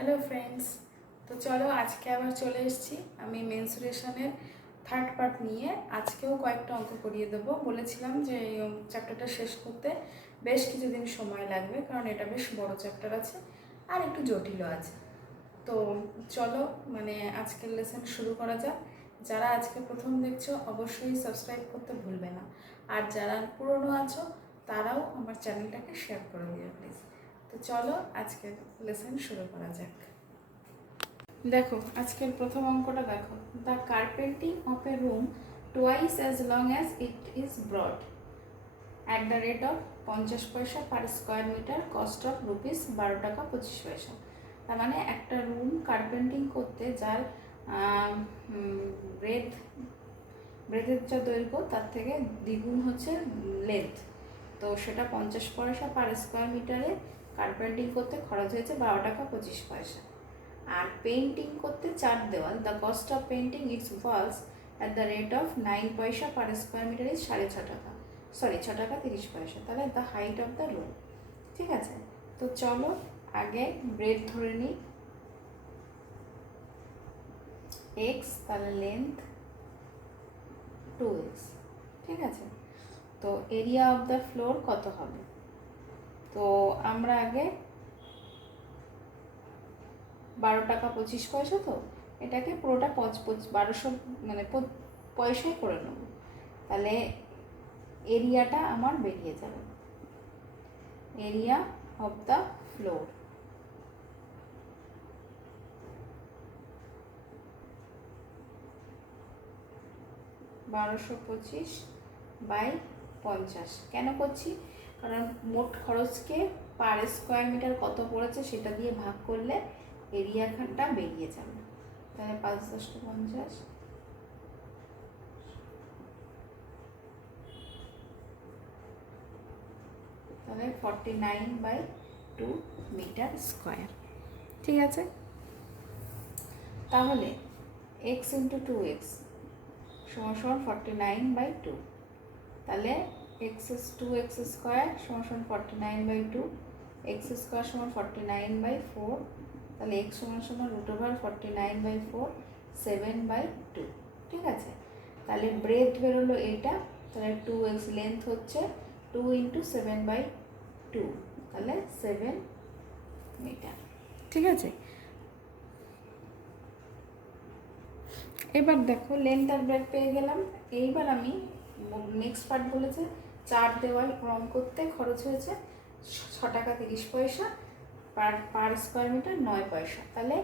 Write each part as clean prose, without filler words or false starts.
Hello friends, তো চলো আজকে আবার চলে এসেছি আমি মেনসুরেশনের থার্ড পার্ট নিয়ে। আজকেও কয়েকটা অঙ্ক করিয়ে দেবো। বলেছিলাম যে এই চ্যাপ্টারটা শেষ করতে বেশ কিছুদিন সময় লাগবে, কারণ এটা বেশ বড় চ্যাপ্টার আছে আর একটু জটিলও আছে। তো চলো আজকের লেসন শুরু করা যাক। যারা আজকে প্রথম দেখছো অবশ্যই সাবস্ক্রাইব করতে ভুলবে না, আর যারা পুরনো আছো তারাও আমার চ্যানেলটাকে শেয়ার করে দিও প্লিজ। তো চলো আজকের লেসন শুরু করা যাক। দেখো আজকের প্রথম অঙ্কটা দেখো। The carpeting of a room twice as long as it is broad at the rate of 50 paise per square metre, cost of rupees 12 taka 25 পয়সা। তার মানে একটা রুম কার্পেন্টিং করতে যার ব্রেথের যা দৈর্ঘ্য তার থেকে দ্বিগুণ হচ্ছে লেন্থ, তো সেটা 50 পয়সা পার স্কোয়ার মিটারে কার্পেন্টিং করতে খরচ হয়েছে 12 টাকা 25 পয়সা। আর পেন্টিং করতে 4 দেওয়াল, the cost of painting its walls at the rate of 9 paisa per square metre is 6.5 টাকা, 6 টাকা 30 পয়সা। তাহলে the height of the room. ঠিক আছে, তো চলো আগে ব্রেড ধরে নিই এক্স, তাহলে লেন্থ 2x। ঠিক আছে, তো এরিয়া অফ দ্য ফ্লোর কত হবে? তো আমরা আগে 12 টাকা 25 পয়সা, তো এটাকে পুরোটা 1200 পয়সায় করে নেব। তাহলে এরিয়াটা আমার বেরিয়ে যাবে, এরিয়া অফ দ্য ফ্লোর (1225/50) কেন করছি? কারণ মোট খরচকে পার স্কোয়ার মিটার কত পড়েছে সেটা দিয়ে ভাগ করলে এরিয়াটা বেরিয়ে যাবে। তাহলে 5 × 10 = 50, তাহলে 49/2 মিটার স্কোয়ার। ঠিক আছে, তাহলে x × 2x = 49/2। তাহলে (2x স্কোয়ার = 49/2), x স্কোয়ার = 49/4, তাহলে x = √49/4, 7/2। ঠিক আছে, তাহলে ব্রেথ বেরোলো এইটা, তাহলে 2x লেন্থ হচ্ছে 2 × 7/2, তাহলে 7 মিটার। ঠিক আছে, এবার দেখো লেন্থ আর ব্রেথ পেয়ে গেলাম। এইবার আমি নেক্সট পার্ট বলেছে 4 দেওয়াল রং করতে খরচ হয়েছে 6 টাকা 30 পয়সা, পার স্কোয়ার মিটার 9 পয়সা। তাহলে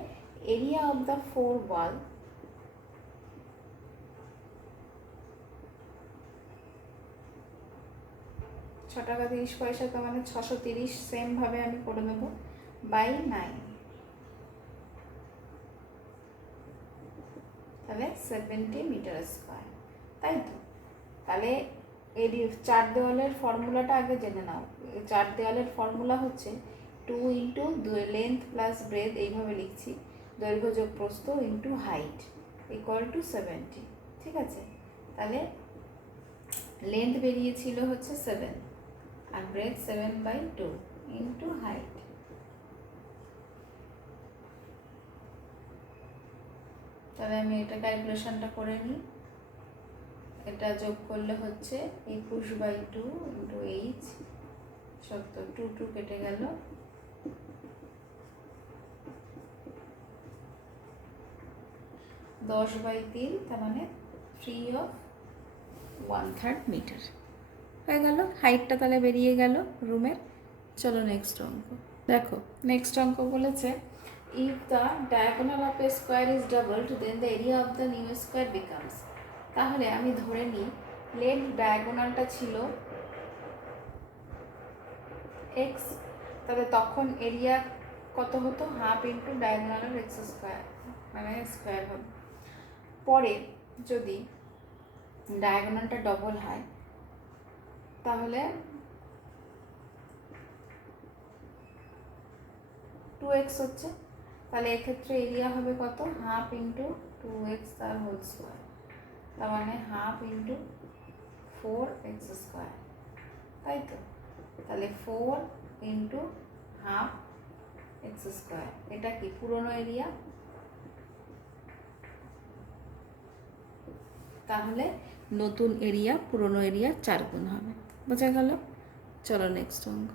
এরিয়া অফ দ্য 4 ওয়াল টাকা 30 পয়সা, তার মানে 630, সেমভাবে আমি করে নেব /9, তাহলে 70 মিটার স্কোয়ার। তাই তো, তাহলে এর 4 দেওয়ালের ফর্মুলাটা আগে জেনে নাও। 4 দেওয়ালের ফর্মুলা হচ্ছে 2 × লেন্থ প্লাস ব্রেথ, এইভাবে লিখছি, দৈর্ঘ্য যোগ প্রস্থ ইন্টু হাইট = 70। ঠিক আছে, তাহলে লেন্থ বেরিয়েছিল হচ্ছে 7 আর ব্রেথ 7/2 ইন্টু হাইট। তাহলে আমি এটা ক্যালকুলেশনটা করে নিই। এটা যোগ করলে হচ্ছে 21/2 ইন্টু h, 70, 2 2 কেটে গেল, 10/3, তার মানে 3/1/3 মিটার হয়ে গেল। হাইটটা তাহলে বেরিয়ে গেল রুমের। চলো নেক্সট অঙ্ক দেখো। নেক্সট অঙ্ক বলেছে if the diagonal of a square is doubled then the area of the new square becomes. তাহলে আমি ধরে নিই লেফট ডায়াগোনালটা ছিল x, তাহলে তখন এরিয়া কত হতো? হাফ ইন্টু ডায়াগোনালের x স্কোয়ার, মানে স্কোয়ার হবে। পরে যদি ডায়াগোনালটা ডবল হয় তাহলে 2x হচ্ছে, তাহলে এক্ষেত্রে এরিয়া হবে কত? হাফ ইন্টু 2x তার হোল স্কোয়ার, তার মানে হাফ ইন্টু 4x স্কোয়ার। তাই তো, তাহলে 4 × হাফ এক্স স্কোয়ার। এটা কি পুরনো এরিয়া, তাহলে নতুন এরিয়া পুরনো এরিয়ার 4 গুণ হবে। বোঝা গেল? চলো নেক্সট অঙ্ক।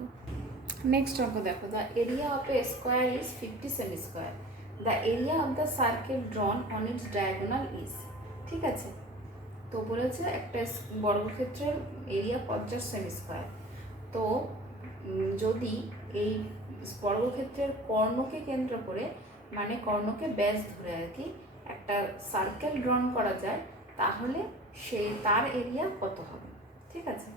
নেক্সট অঙ্ক দেখো, the area of a square is 50 semi square, the area of the circle ড্রন on it's diagonal is. ঠিক আছে, তো বলেছে একটা বর্গক্ষেত্রের এরিয়া 50 সেমি স্কোয়ার। তো যদি এই বর্গক্ষেত্রের কর্ণকে কেন্দ্র করে, মানে কর্ণকে ব্যাস ধরে আর কি, একটা সার্কেল ড্রন করা যায়, তাহলে তার এরিয়া কত হবে। ঠিক আছে,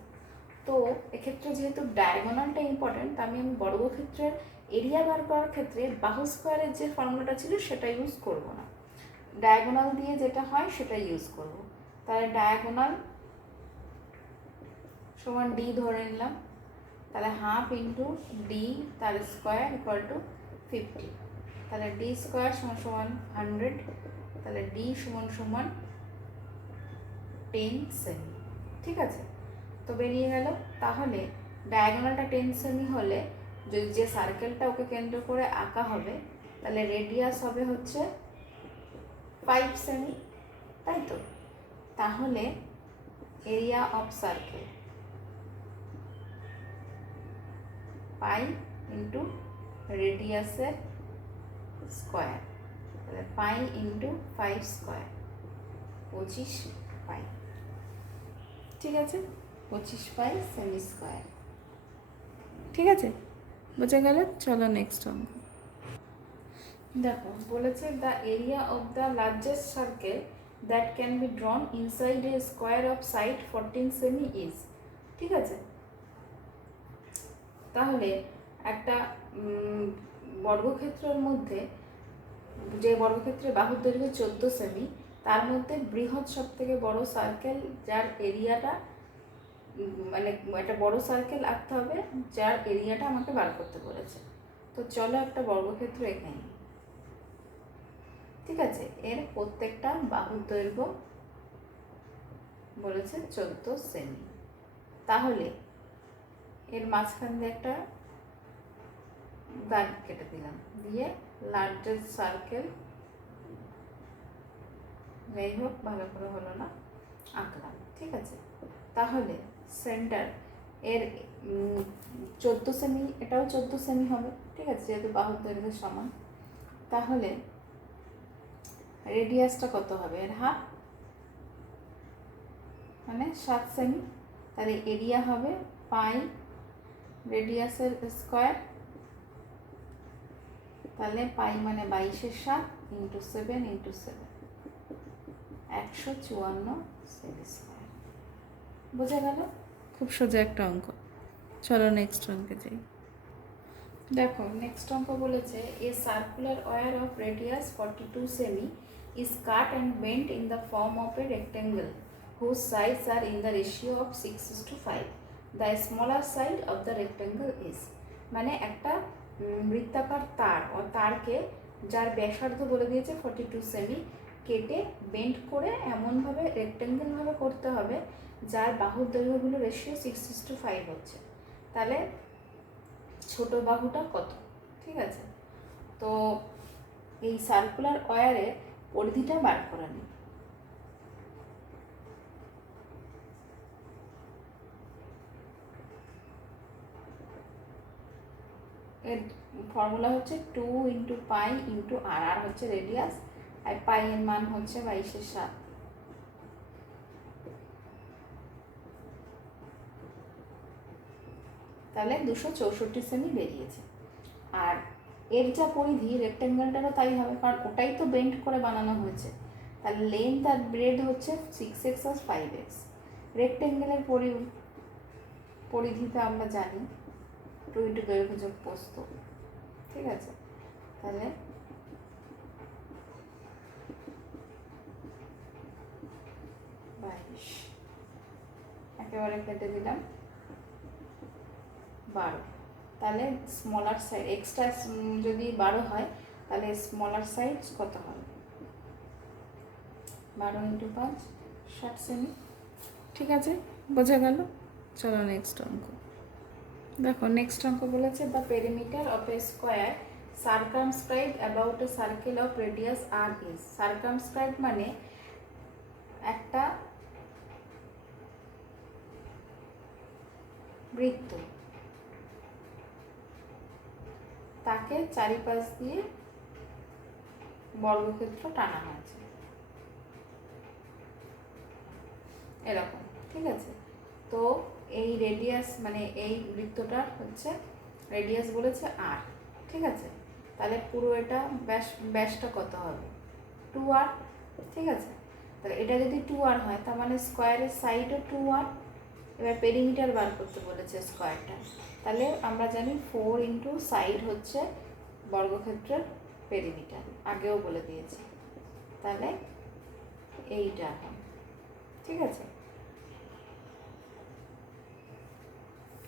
তো এক্ষেত্রে যেহেতু ডায়াগোনালটা ইম্পর্টেন্ট, আমি বর্গক্ষেত্রের এরিয়া বার করার ক্ষেত্রে বাহু স্কোয়ারের যে ফর্মুলাটা ছিল সেটা ইউজ করব না, ডায়াগোনাল দিয়ে যেটা হয় সেটা ইউজ করব। তাহলে ডায়াগোনাল সমান ডি ধরে নিলাম, তাহলে হাফ ইন্টু ডি তার স্কোয়ার ইকুয়াল টু 50, তাহলে ডি স্কোয়ার সমান সমান 100, তাহলে ডি সমান সমান 10 সেমি। ঠিক আছে, তো বেরিয়ে গেল। তাহলে ডায়াগোনালটা 10 সেমি হলে যদি যে সার্কেলটা ওকে কেন্দ্র করে আঁকা হবে, তাহলে রেডিয়াস হবে হচ্ছে 5 সেমি, তাই তো? তাহলে area of circle pi into রেডিয়াসের স্কোয়ার, তাহলে পাই ইন্টু 5 স্কোয়ার, 25 পাই। ঠিক আছে, 25 পাই সেমি স্কোয়ার। ঠিক আছে, বোঝা গেল? চলো নেক্সট অঙ্ক দেখো, বলেছে the area of the largest circle that can be ড্রন inside A square of side 14 semi is. ঠিক আছে, তাহলে একটা বর্গক্ষেত্রের মধ্যে, যে বর্গক্ষেত্রের বাহুর দৈর্ঘ্য 14 সেমি, তার মধ্যে বৃহৎ সব থেকে বড় সার্কেল যার এরিয়াটা, মানে একটা বড় সার্কেল আঁকতে হবে যার এরিয়াটা আমাকে বার করতে বলেছে। তো চলো একটা বর্গক্ষেত্র এঁকে নিই। ঠিক আছে, এর প্রত্যেকটা বাহুর দৈর্ঘ্য বলেছে 14 সেমি। তাহলে এর মাঝখান দিয়ে একটা দাগ কেটে দিলাম, দিয়ে লার্জেস্ট সার্কেল, যাই হোক ভালো করে হলো না, আঁকলাম। ঠিক আছে, তাহলে সেন্টার এর 14 সেমি, এটাও 14 সেমি হবে। ঠিক আছে, যেহেতু বাহুর দৈর্ঘ্য সমান, তাহলে রেডিয়াসটা কত হবে এর হাফ, মানে 7 সেমি। তাহলে এরিয়া হবে পাই রেডিয়াসের স্কোয়ার, তাহলে পাই মানে 22/7 ইন্টু 7 ইন্টু 7, 154 সেমি স্কোয়ার। বোঝা গেল? খুব সোজা একটা অঙ্ক। চলো নেক্সট অঙ্কে যাই। দেখো, নেক্সট অঙ্ক বলেছে a circular wire of radius 42 সেমি is cut and bent in the form of a rectangle whose sides are in the ratio of 6:5, the smaller side of the rectangle is. মানে একটা বৃত্তাকার তার ও তারকে, যার ব্যাসার্ধ বলে দিয়েছে 42 সেমি, কেটে বেন্ড করে এমনভাবে রেক্টেঙ্গেলভাবে করতে হবে যার বাহুর দৈর্ঘ্যগুলো রেশিও 6:5 হচ্ছে। তাহলে ছোট বাহুটা কত? ঠিক আছে, তো এই সার্কুলার ওয়্যারের পরিধিটা বার করে নিই। এর ফর্মুলা হচ্ছে 2 ইন্টু পাই ইন্টু আর, আর হচ্ছে রেডিয়াস, আর পাই এর মান হচ্ছে 22/7। তাহলে 264 সেমি বেরিয়েছে। আর এর যা পরিধি, রেক্টেঙ্গেলটারও তাই হবে, কারণ ওটাই তো বেন্ড করে বানানো হয়েছে। তাহলে লেন্থ আর ব্রেড হচ্ছে 6x আর 5x। রেক্টেঙ্গেলের পরিধিটা আমরা জানি 2 ইন্টু দৈর্ঘ্য যোগ প্রস্থ। ঠিক আছে, তাহলে একেবারে কেটে দিলাম 12। তাহলে স্মলার সাইড, এক্সট্রা যদি 12 হয় তাহলে স্মলার সাইজ কত হবে? 12 ইন্টু 5 60 সেমি। ঠিক আছে, বোঝা গেল? চলো নেক্সট অঙ্ক দেখো। নেক্সট অঙ্ক বলেছে the perimeter of a square circumscribe about a circle of radius r is. Circumscribe মানে একটা বৃত্ত, তাকে চারিপাশ দিয়ে বর্গক্ষেত্র টানা হয়েছে এরকম, ঠিক আছে। তো এই রেডিয়াস মানে এই বৃত্তটা হচ্ছে রেডিয়াস বলেছে আর, ঠিক আছে। তাহলে পুরো এটা ব্যাসটা কত হবে? 2r, ঠিক আছে। তাহলে এটা যদি 2r হয় তার মানে স্কোয়ারের সাইডও 2r। এবার পেরিমিটার বার করতে বলেছে স্কোয়ারটা, তাহলে আমরা জানি 4 ইন্টু সাইড হচ্ছে বর্গক্ষেত্রের পেরিমিটার, আগেও বলে দিয়েছি। তাহলে এইটা হয়, ঠিক আছে।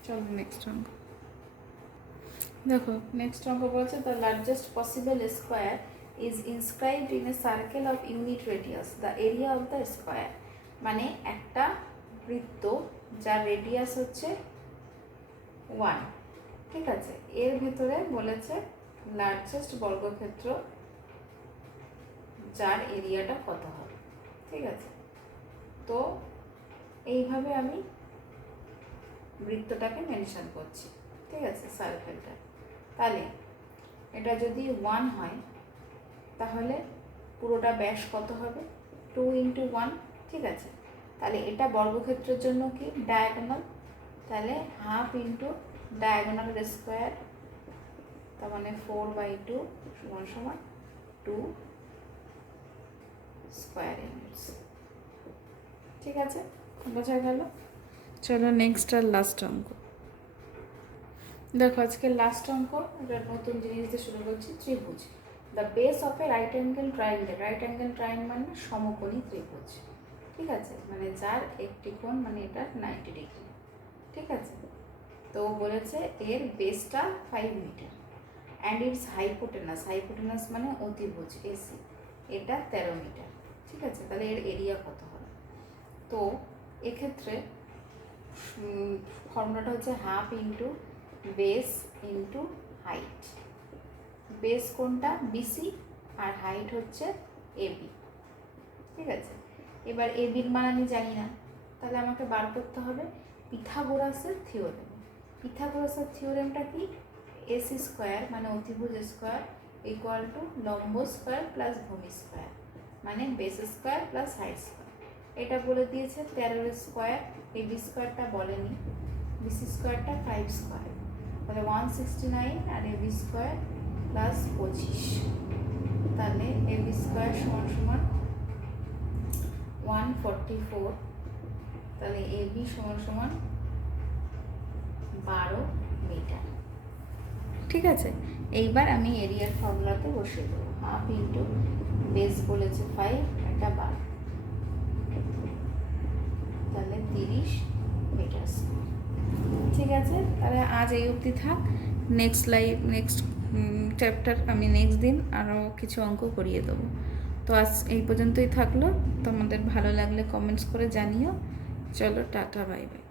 চলো নেক্সট অঙ্ক দেখো। নেক্সট অঙ্ক বলছে the largest possible square is inscribed in a circle of unit radius the area of the square. মানে একটা বৃত্ত যার রেডিয়াস হচ্ছে 1, ঠিক আছে, এর ভেতরে বলেছে লার্জেস্ট বর্গক্ষেত্র যার এরিয়াটা কত হবে, ঠিক আছে। তো এইভাবে আমি বৃত্তটাকে মেনশন করছি, ঠিক আছে, সার্কেলটা। তাহলে এটা যদি 1 হয় তাহলে পুরোটা ব্যাস কত হবে? 2 ইন্টু 1, ঠিক আছে। তাহলে এটা বর্গক্ষেত্রের জন্য কি ডায়াগোনাল, তাহলে হাফ ইন্টু ডায়াগোনালের স্কোয়ার, তার মানে 4/2 সমান সমান 2 স্কোয়ার ইউনিটস, ঠিক আছে, বোঝা গেল। চলো নেক্সট আর লাস্ট অঙ্ক দেখো। আজকে লাস্ট অঙ্ক, এটা নতুন জিনিস দিয়ে শুরু করছি। ত্রিভুজ, the base of A right angle triangle. Right angle triangle মানে সমকোণী ত্রিভুজ, ঠিক আছে, মানে যার একটি কোণ মানে এটা 90 ডিগ্রি, ঠিক আছে। তো বলেছে এর বেসটা 5 metre and its hypotenuse, hypotenuse মানে অতিভুজ এসি, এটা 13 মিটার, ঠিক আছে। তাহলে এর এরিয়া কত হবে? তো এক্ষেত্রে ফর্মুলাটা হচ্ছে half into base into height. Base কোনটা? বিসি, আর হাইট হচ্ছে এবি, ঠিক আছে। এবার এবির মান আমি জানি না, তাহলে আমাকে বার করতে হবে পিথাগোরাসের থিওরেম। পিথাগোরাসের থিওরেমটা কি? এসি স্কোয়ার মানে অতিভুজ স্কোয়ার ইকুয়াল টু লম্ব স্কোয়ার প্লাস ভূমি স্কোয়ার মানে base square plus height square. এটা বলে দিয়েছে 13 স্কোয়ার, এবি স্কোয়ারটা বলেনি, বিসি স্কোয়ারটা 5 স্কোয়ার, তাহলে 169 আর এবি স্কোয়ার প্লাস 25, তাহলে এবি স্কোয়ার সমান সমান 144, তাহলে এবি সমান সমান 12 মিটার, ঠিক আছে। এইবার আমি এরিয়ার ফর্মুলাতে বসিয়ে দেবো। হাফ ইন্টু বেস বলেছে 5, এটা 12, তাহলে 30 মিটার, ঠিক আছে। তাহলে আজ এই অবধি থাক। নেক্সট চ্যাপ্টার আমি নেক্সট দিন আরও কিছু অঙ্ক করিয়ে দেবো। তো আজ এই পর্যন্তই থাকলো। তোমাদের ভালো লাগলে কমেন্টস করে জানিও। চলো টাটা, বাই বাই।